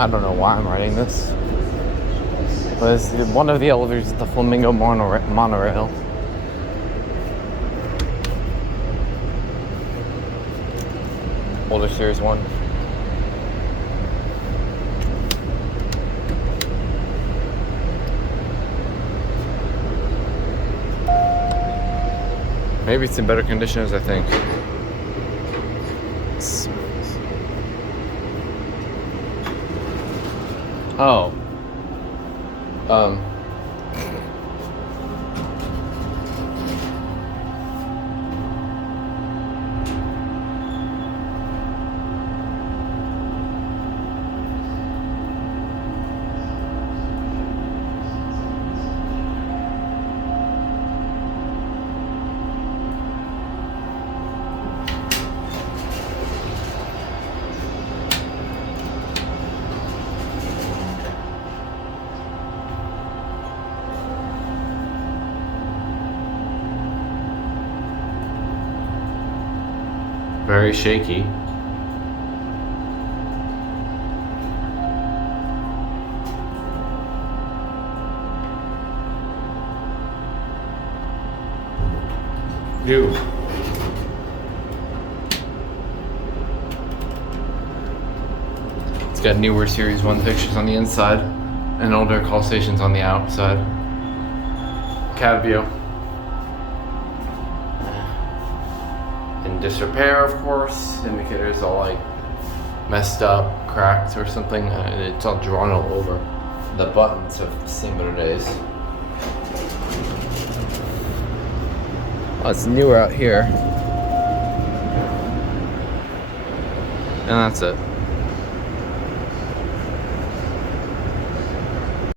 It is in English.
I don't know why I'm writing this. But it's one of the elevators at the Flamingo monorail. Older Series 1. Maybe it's in better condition as I think. Oh. Very shaky. New. It's got newer Series 1 fixtures on the inside and older call stations on the outside. Cab view. In disrepair, of course. Indicators all like messed up, cracked or something, and it's all drawn all over. The buttons have seen better days. Well, it's newer out here. And that's it.